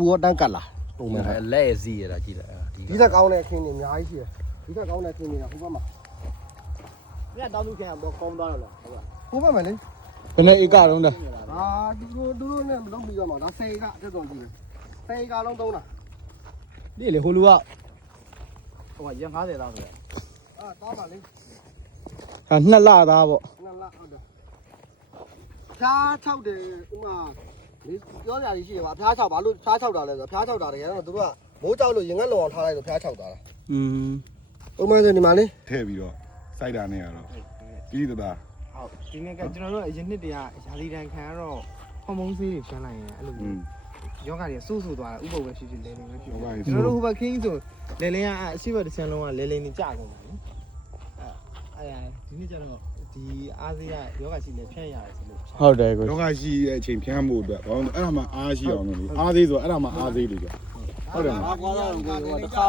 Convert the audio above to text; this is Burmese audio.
ဦးတန်းကတ်လာပုံမှန် လက်ရစီရတာကြည့်လိုက် ဒီသက်ကောင်းတဲ့အခင်းတွေအများကြီးရှိတယ်ဒီသက်ကောင်းတဲ့အခင်းတွေကဟိုဘက်မှာ ညတောင်းလူခင်ကဘောကောင်းသွားတော့လားဟုတ်ကဲ့ ဟိုဘက်မှာလေ ဘယ်နဲ့ဧကတုံးတာ အာဒီလိုသူတို့နဲ့မလုပ်ပြီးတော့မှဒါ10ကတက်တော်ကြည့်တယ်10ကလုံးသုံးတာ ဒီလေဟိုလူကဟိုကရ50တောင်းဆို အာတောင်းပါလေ ဟာနှစ်လသားပေါ့ နှစ်လဟုတ်တယ်ဖျား6တယ်ဥမာဒီပြောကြရရှိရပါဖျား6ဘာလို့ဖျား6တာလဲဆိုတော့ဖျား6တာတကယ်တော့သူတို့ကမိုးကြောက်လို့ရင်ငတ်လုံအောင်ထားလိုက်လို့ဖျား6တာလား อืม ပုံမှန်ဆိုဒီမှာလေ ထည့်ပြီးတော့စိုက်တာနဲ့ကတော့ပြီးတသား ဟုတ်ဒီနေ့ကကျွန်တော်တို့အရင်နှစ်တည်းကယာလီတန်ခံကတော့ဟော်မုန်းဆေးတွေဖြန်းလိုက်ရင်အဲ့လိုယောဂတွေဆူဆူသွားတာဥပုပ်ပဲဖြစ်ဖြစ်လဲလဲပဲဖြစ်ဖြစ်ကျွန်တော်တို့ဟိုဘက်ခင်းဆိုလဲလဲကအရှိဘက်တစ်ချမ်းလုံးကလဲလဲနေကြကုန်ပါလေအဲ့ဒီနေ့ကျတော့ဒီအားစေးကယောဂရှိလဲဖြန့်ရတယ်ဆိုလို့ ဟုတ်တယ်ကို လောကရှိရဲ့အချိန်ဖြန်းဖို့အတွက်ဘာလို့အဲ့ဒါမှအားရှိအောင်လို့လေအားသေးဆိုအဲ့ဒါမှအားသေးလို့ကြဟုတ်တယ် ကွာတော့တခါ